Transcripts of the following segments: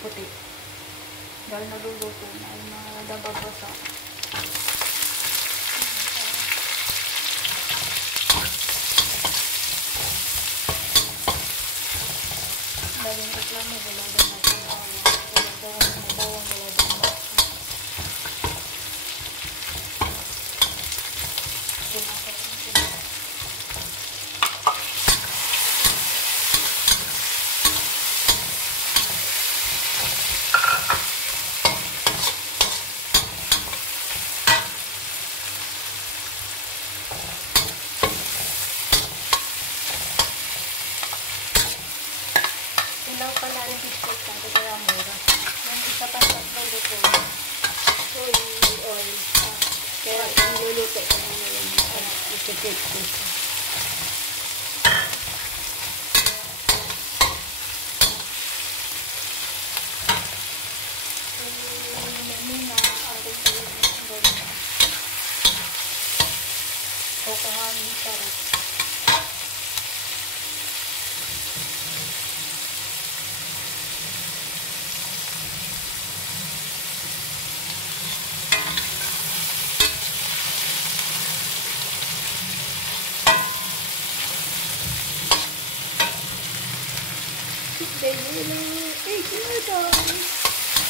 puti. Dahil naluluto na ay mga nababasa. Daling reklamo, wala daw natin bawang. Wala daw ang bawang, wala daw ang bawang. Ilaw pala rin biscuit natin kaya mura. Yung isa pa sa luto. Oil. Kaya ang luluto ko na ngayon. Isipit ko. Kukuhanin sarap. Baby, hey, good.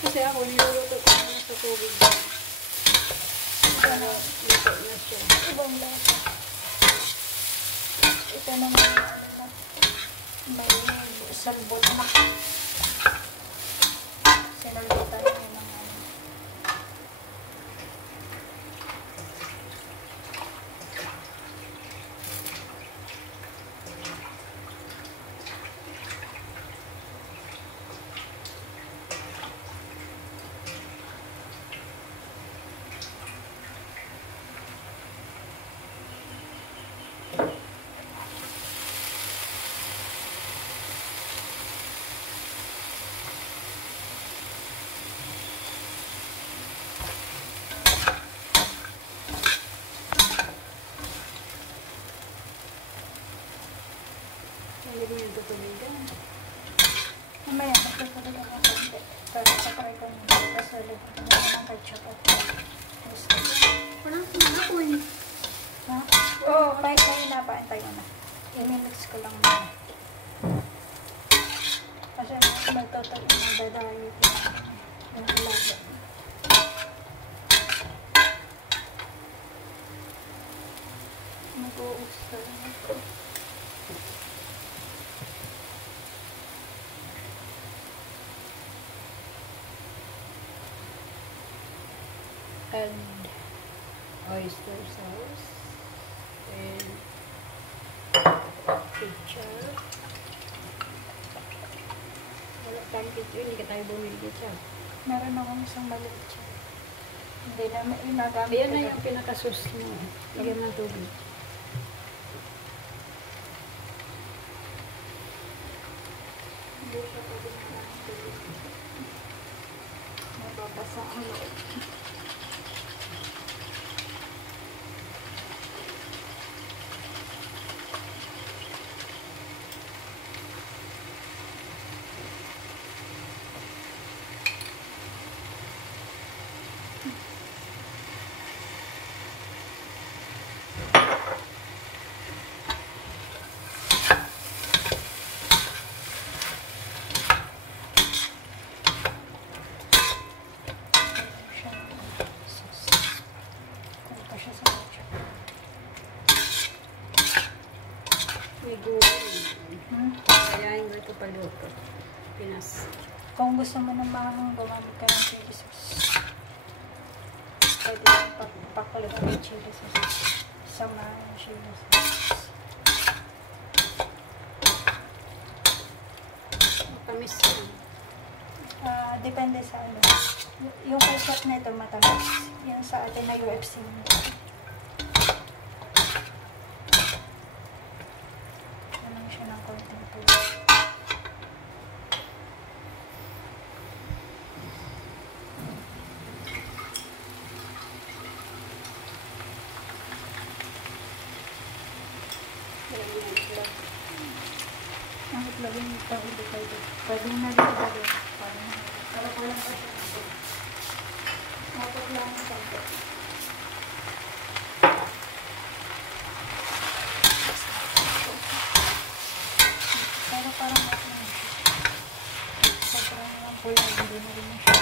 Kasi ako niluluto ko na sa tubig. Luto na siya. Ibang lasa. Ito naman may salbot na. Sinalbutan niya ng Hindi mo yung tutuligan. mamaya, magtutuloy ako konti. Pero sakray ko nito. Tapos lalagyan ko ng ketchup at Walang kumakain. ha? Oo, kahit kayo na, paantay mo na. I-mix ko lang muna. Kasi magtutuloy ng dadayit yung alaga. Mag-uus lang ako. And oyster sauce. And ketchup. Wala tayong ketchup. Hindi ka tayo bumili ketchup. Meron akong isang maliit siya. Hindi na inagamit. Ayan na yung pinaka-sauce mo. Lagyan mo ng tubig. Hindi siya pwede na mababasa ang loob. May gulay. Kaya hindi ito paluto. Pinas. Kung gusto mo ng mahang gumamit ka ng chili sauce. Pwede yung pakulit ng chili sauce. Sama ng chili sauce. Matamis yan. Depende sa ano. Yung ketchup na ito matamis. Yung sa atin na UFC. mapula. Ang itlog yung tahuli kayo. Pwede na rin ilagay. Para ko lang kasi ito. Mapot lang ang konti. Pero parang mapot na siya. Sobrang naman pula. Hindi na rin siya.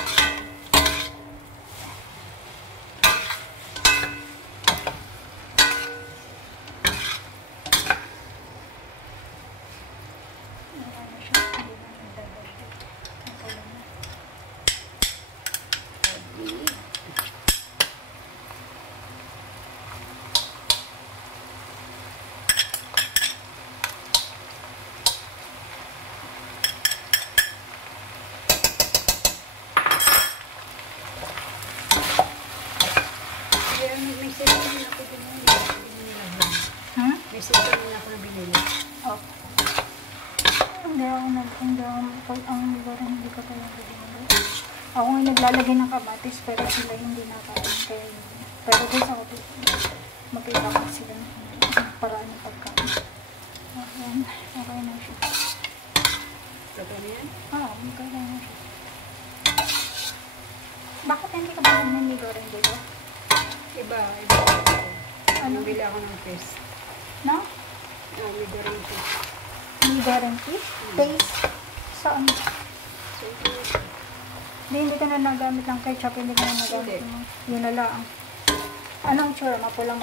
May session ako binili. May session na ako na binili. Oh. Hindi ko pa yung binili. Ako nga naglalagay ng kamatis pero sila hindi nakain. Pero gusto ako makita ko sila ng paraan ng pagkain. Ayan. Okay na siya. Pagkain yan? Okay na siya. Bakit hindi ka ba naninigo rin dito? Iba. Ano? Bili ako ng fish. No? May guarantee. May guarantee? Taste? Saan? So, ito. Hindi ka na nagamit ng ketchup, hindi ka na nagamit ng yun na lang. Anong tsura? Mapula.